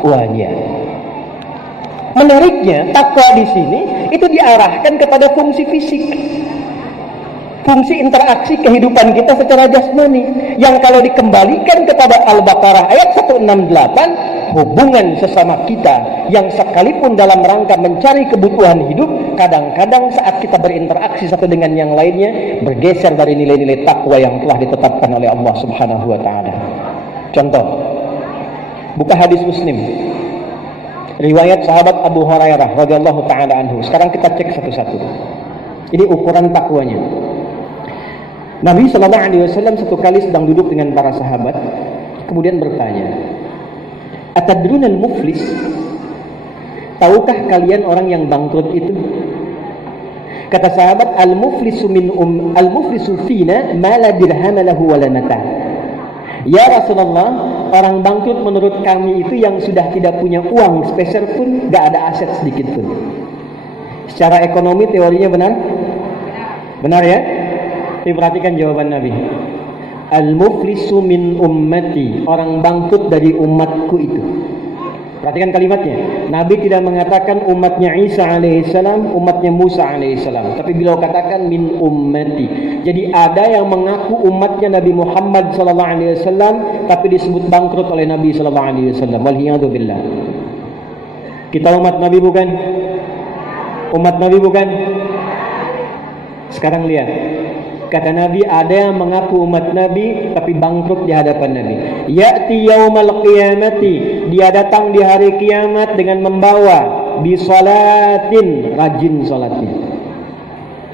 takwanya. Menariknya, takwa di sini itu diarahkan kepada fungsi fisik, fungsi interaksi kehidupan kita secara jasmani, yang kalau dikembalikan kepada Al-Baqarah ayat 168, hubungan sesama kita yang sekalipun dalam rangka mencari kebutuhan hidup, kadang-kadang saat kita berinteraksi satu dengan yang lainnya bergeser dari nilai-nilai takwa yang telah ditetapkan oleh Allah Subhanahu wa taala. Contoh, buka hadis Muslim, riwayat sahabat Abu Hurairah radhiyallahu taala anhu. Sekarang kita cek satu-satu. Ini ukuran takwanya. Nabi sallallahu alaihi wasallam satu kali sedang duduk dengan para sahabat, kemudian bertanya, "Atadrunal muflis?" Tahukah kalian orang yang bangkrut itu? Kata sahabat, "Al-muflisu al-muflisu fina ma la dirham lahu wa la mata." Ya Rasulullah, orang bangkrut menurut kami itu yang sudah tidak punya uang sepeser pun, gak ada aset sedikit pun. Secara ekonomi teorinya benar? Benar ya? Tapi perhatikan jawaban Nabi. Al-muflisu min ummati, orang bangkrut dari umatku itu. Perhatikan kalimatnya. Nabi tidak mengatakan umatnya Isa alaihissalam, umatnya Musa alaihissalam, tapi beliau katakan min ummati. Jadi ada yang mengaku umatnya Nabi Muhammad sallallahu alaihi wasallam, tapi disebut bangkrut oleh Nabi sallallahu alaihi wasallam. Walhiyadu billah. Kita umat Nabi bukan? Umat Nabi bukan? Sekarang lihat. Kata Nabi, ada yang mengaku umat Nabi tapi bangkrut di hadapan Nabi. Ya'ti yaumal qiyamati, dia datang di hari kiamat dengan membawa bisolatin, rajin salatnya.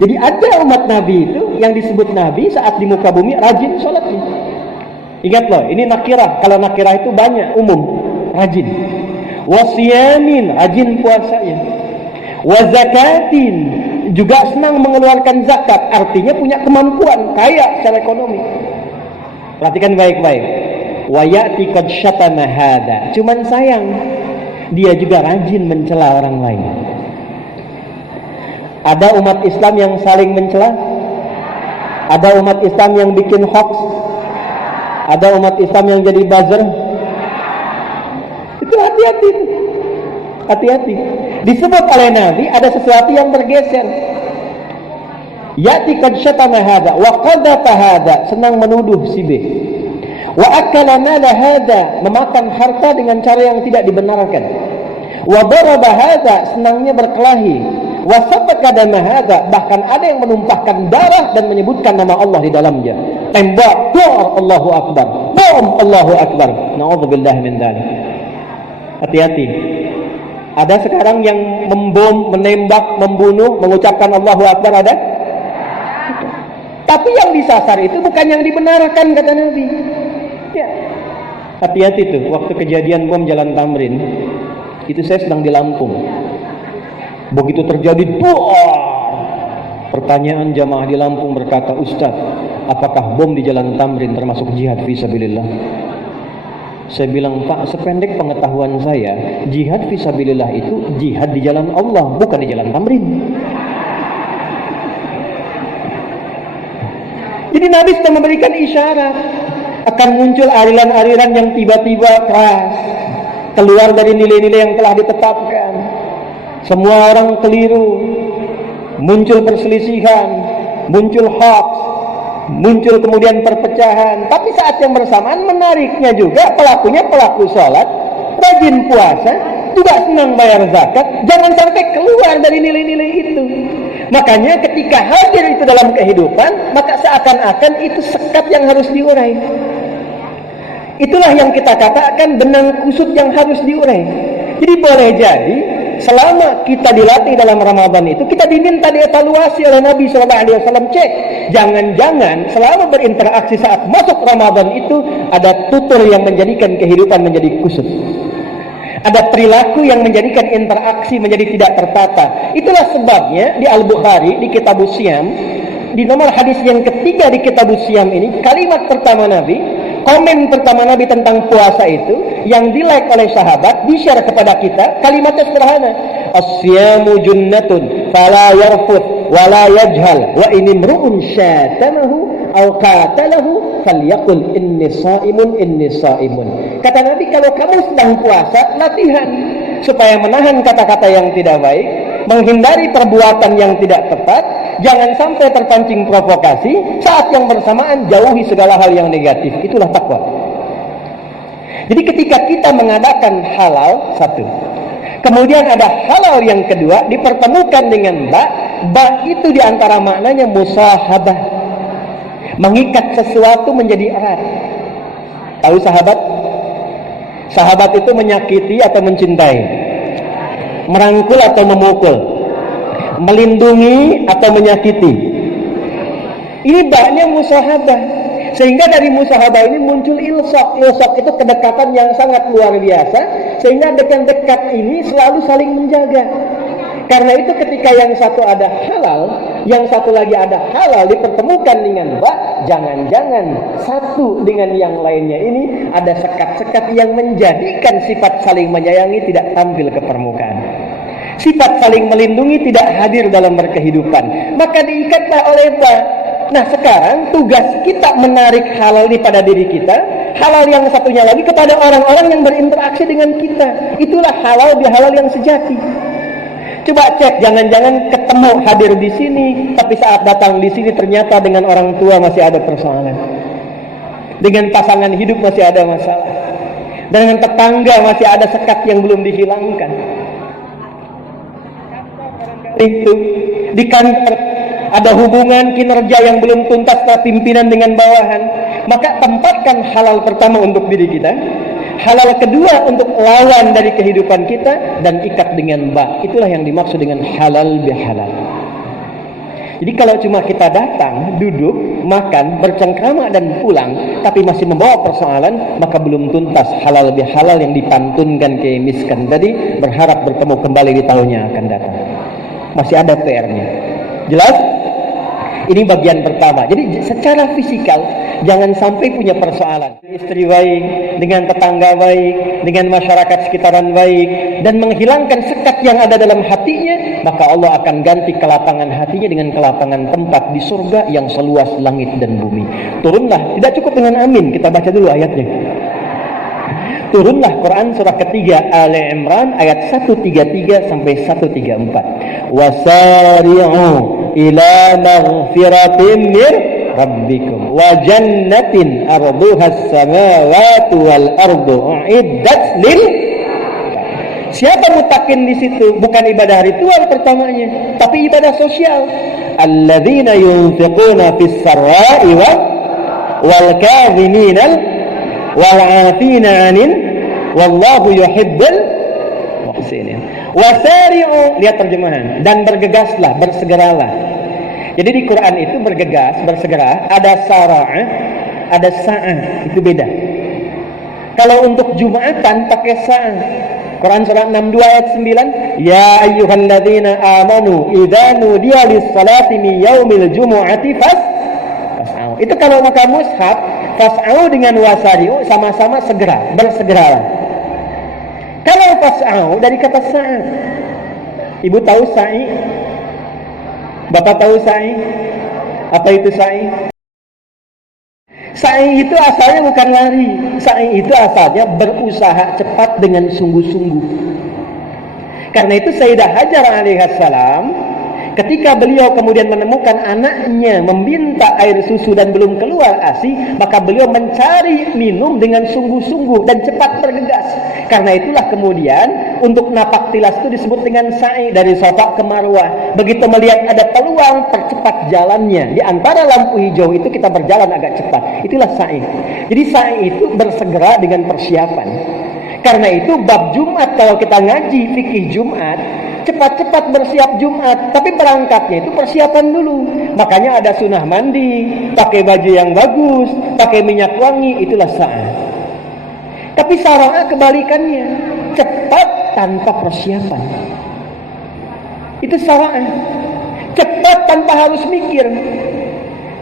Jadi ada umat Nabi itu yang disebut Nabi saat di muka bumi rajin salatnya. Ingat loh, ini nakirah. Kalau nakirah itu banyak, umum, rajin. Wasiyamin, rajin puasanya. Wazakatin, juga senang mengeluarkan zakat, artinya punya kemampuan, kaya secara ekonomi. Perhatikan baik-baik. Wa ya'ti qad syatama hada. Cuman sayang, dia juga rajin mencela orang lain. Ada umat Islam yang saling mencela? Ada umat Islam yang bikin hoax? Ada umat Islam yang jadi buzzer? Itu hati-hati. Hati-hati. Disebut oleh Nabi ada sesuatu yang bergeser. Ya'ti qad syatama hada wa qadhafa hada, senang menuduh si B. Wa akala mala hada, memakan harta dengan cara yang tidak dibenarkan. Wa daraba hada, senangnya berkelahi. Wa sabaka dama hada, bahkan ada yang menumpahkan darah dan menyebutkan nama Allah di dalamnya. Tembak, dor, Allahu akbar. Bom, Allahu akbar. Na'udzubillah min dzalik. Hati-hati. Ada sekarang yang membom, menembak, membunuh, mengucapkan Allahu Akbar, ada? Tapi yang disasar itu bukan yang dibenarkan, kata Nabi. Ya. Hati-hati tuh, waktu kejadian bom Jalan Tamrin, itu saya sedang di Lampung. Begitu terjadi, pertanyaan jamaah di Lampung berkata, "Ustaz, apakah bom di Jalan Tamrin termasuk jihad fisabilillah?" Saya bilang, "Pak, sependek pengetahuan saya, jihad fisabilillah itu jihad di jalan Allah, bukan di Jalan Tamrin." Jadi Nabi sudah memberikan isyarat akan muncul aliran-aliran yang tiba-tiba keras, keluar dari nilai-nilai yang telah ditetapkan. Semua orang keliru, muncul perselisihan, muncul hoax, muncul kemudian perpecahan. Tapi saat yang bersamaan menariknya juga pelakunya pelaku sholat, rajin puasa, juga senang bayar zakat. Jangan sampai keluar dari nilai-nilai itu. Makanya ketika hadir itu dalam kehidupan, maka seakan-akan itu sekat yang harus diurai. Itulah yang kita katakan benang kusut yang harus diurai. Jadi boleh jadi selama kita dilatih dalam Ramadan itu, kita diminta dievaluasi oleh Nabi SAW. Cek, jangan-jangan selama berinteraksi saat masuk Ramadan itu ada tutur yang menjadikan kehidupan menjadi kusut. Ada perilaku yang menjadikan interaksi menjadi tidak tertata. Itulah sebabnya di Al-Bukhari, di Kitabus Syiyam, di nomor hadis yang ketiga di Kitabus Syiyam ini, kalimat pertama Nabi, komen pertama Nabi tentang puasa itu yang di-like oleh sahabat, di-share kepada kita, kalimatnya sederhana. As-siyamu junnatun fala yarfut wala yajhal wa in imru'un syatamahu aw qatalahu falyaqul inni shaimun. Kata Nabi, kalau kamu sedang puasa, latihan supaya menahan kata-kata yang tidak baik, menghindari perbuatan yang tidak tepat, jangan sampai terpancing provokasi, saat yang bersamaan jauhi segala hal yang negatif. Itulah takwa. Jadi ketika kita mengadakan halal satu, kemudian ada halal yang kedua, dipertemukan dengan ba itu diantara maknanya musahabah, mengikat sesuatu menjadi erat. Tahu sahabat? Sahabat itu menyakiti atau mencintai, merangkul atau memukul, melindungi atau menyakiti. Ini baknya musahabah. Sehingga dari musahabah ini muncul ilsaq. Ilsaq itu kedekatan yang sangat luar biasa, sehingga dekat-dekat ini selalu saling menjaga. Karena itu ketika yang satu ada halal, yang satu lagi ada halal, dipertemukan dengan jangan-jangan satu dengan yang lainnya ini ada sekat-sekat yang menjadikan sifat saling menyayangi tidak tampil ke permukaan. Sifat saling melindungi tidak hadir dalam berkehidupan, maka diikatlah oleh Nah sekarang tugas kita menarik halal ini pada diri kita, halal yang satunya lagi kepada orang-orang yang berinteraksi dengan kita. Itulah halal bihalal yang sejati. Coba cek, jangan-jangan ketemu hadir di sini, tapi saat datang di sini ternyata dengan orang tua masih ada persoalan, dengan pasangan hidup masih ada masalah, dengan tetangga masih ada sekat yang belum dihilangkan. Itu di kantor ada hubungan kinerja yang belum tuntas antara pimpinan dengan bawahan, maka tempatkan halal pertama untuk diri kita, halal kedua untuk lawan dari kehidupan kita, dan ikat dengan itulah yang dimaksud dengan halal bihalal. Jadi kalau cuma kita datang, duduk, makan, bercengkrama dan pulang, tapi masih membawa persoalan, maka belum tuntas halal bihalal yang dipantunkan Kiai Miskan tadi, berharap bertemu kembali di tahun yang akan datang. Masih ada PR-nya. Jelas? Ini bagian pertama. Jadi secara fisikal jangan sampai punya persoalan. Istri baik, dengan tetangga baik, dengan masyarakat sekitaran baik, dan menghilangkan sekat yang ada dalam hatinya, maka Allah akan ganti kelapangan hatinya dengan kelapangan tempat di surga yang seluas langit dan bumi. Turunlah, tidak cukup dengan amin, kita baca dulu ayatnya. Turunlah Quran surah ketiga Ali Imran ayat 133 sampai 134. Wasari'u ila maghfiratin mir rabbikum wa jannatin arduhas samawati wal ardu uiddat lil. Siapa mutakin di situ? Bukan ibadah ritual pertamanya, tapi ibadah sosial. Alladzina yunfiquna fis sarra'i wal kadhiminal wal 'afina 'anil wallahu yuhibbul muhsinin. Wasari'u, lihat terjemahan, dan bergegaslah, bersegeralah. Jadi di Quran itu bergegas, bersegera, ada sara'ah, ada sa'ah, itu beda. Kalau untuk Jumatan pakai sa'ah. Quran surah 62 ayat 9, ya ayyuhalladzina amanu idza nudiya lis-salati min yaumil jumu'ati fas'au. Itu kalau maka mushaf, fas'au dengan wasari'u sama-sama segera, bersegeralah. Kalau fas'au dari kata sa'i. Ibu tahu sa'i? Bapak tahu sa'i? Apa itu sa'i? Sa'i itu asalnya bukan lari. Sa'i itu asalnya berusaha cepat dengan sungguh-sungguh. Karena itu Sayyidah Hajar alaihissalam, ketika beliau kemudian menemukan anaknya meminta air susu dan belum keluar ASI, maka beliau mencari minum dengan sungguh-sungguh dan cepat bergegas. Karena itulah kemudian untuk napak tilas itu disebut dengan sa'i, dari Safa ke Marwah. Begitu melihat ada peluang, percepat jalannya. Di antara lampu hijau itu kita berjalan agak cepat. Itulah sa'i. Jadi sa'i itu bersegera dengan persiapan. Karena itu bab Jumat, kalau kita ngaji fikih Jumat, cepat-cepat bersiap Jumat, tapi berangkatnya itu persiapan dulu. Makanya ada sunnah mandi, pakai baju yang bagus, pakai minyak wangi, itulah sa'a. Tapi sara'ah kebalikannya, cepat tanpa persiapan. Itu sara'ah, cepat tanpa harus mikir.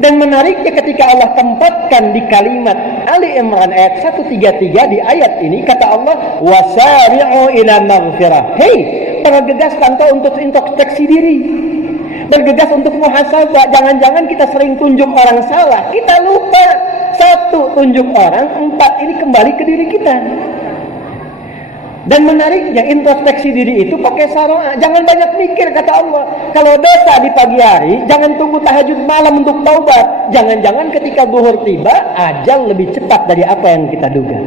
Dan menariknya ketika Allah tempatkan di kalimat Ali Imran ayat 133 di ayat ini, kata Allah, wasari'u ila maghfirah. Hei, bergegas tanpa untuk introspeksi diri. bergegas untuk muhasabah. Jangan-jangan kita sering tunjuk orang salah, kita lupa. 1, tunjuk orang. 4, ini kembali ke diri kita. Dan menariknya, introspeksi diri itu pakai saroa. Jangan banyak mikir, kata Allah. Kalau dosa di pagi hari, jangan tunggu tahajud malam untuk taubat. Jangan-jangan ketika zuhur tiba, ajal lebih cepat dari apa yang kita duga.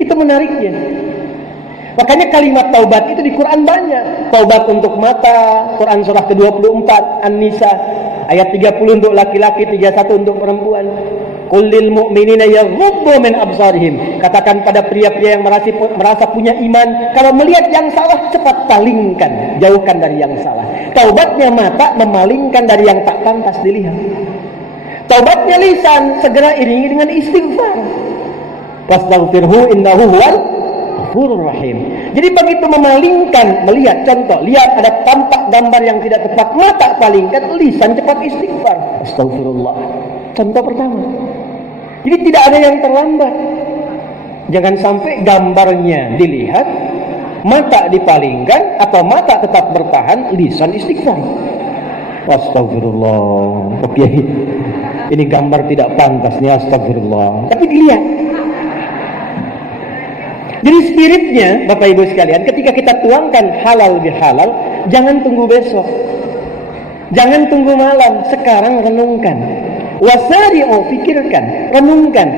Itu menariknya. Makanya kalimat taubat itu di Quran banyak. Taubat untuk mata, Quran surah ke-24 An-Nisa ayat 30 untuk laki-laki, 31 untuk perempuan. Qul lil mu'minina yaghuddu min absarihim. Katakan pada pria-pria yang merasa punya iman, kalau melihat yang salah cepat palingkan, jauhkan dari yang salah. Taubatnya mata memalingkan dari yang tak pantas dilihat. Taubatnya lisan segera iringi dengan istighfar. Wastaghfirhu innahu huwal ghafurur rahim. Jadi begitu memalingkan, melihat contoh, lihat ada tampak gambar yang tidak tepat, mata palingkan, lisan cepat istighfar. Astagfirullah. Contoh pertama. Jadi tidak ada yang terlambat. Jangan sampai gambarnya dilihat, mata dipalingkan, atau mata tetap bertahan, lisan istighfar. Astagfirullah. Oke, ini gambar tidak pantas nih, astagfirullah. Tapi dilihat. Jadi spiritnya, Bapak Ibu sekalian, ketika kita tuangkan halal bihalal, jangan tunggu besok, jangan tunggu malam, sekarang renungkan. Wasari'u, pikirkan, renungkan,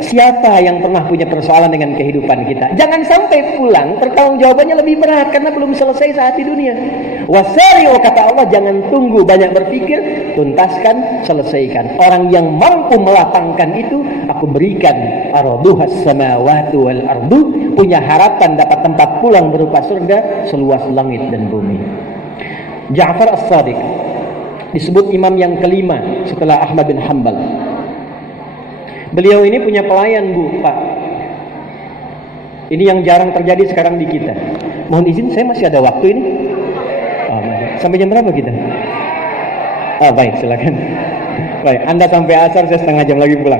siapa yang pernah punya persoalan dengan kehidupan kita. Jangan sampai pulang pertanggungjawabannya lebih berat karena belum selesai saat di dunia. Wasari'u, kata Allah, jangan tunggu banyak berpikir, tuntaskan, selesaikan. Orang yang mampu melapangkan itu, aku berikan arduhas samawati wal ardu, punya harapan dapat tempat pulang berupa surga seluas langit dan bumi. Ja'far As-Shadiq disebut imam yang kelima setelah Ahmad bin Hanbal. Beliau ini punya pelayan, Bu, Pak. Ini yang jarang terjadi sekarang di kita. Mohon izin, saya masih ada waktu ini. Sampai jam berapa kita? Baik, silakan. Baik, Anda sampai asar, saya setengah jam lagi pulang.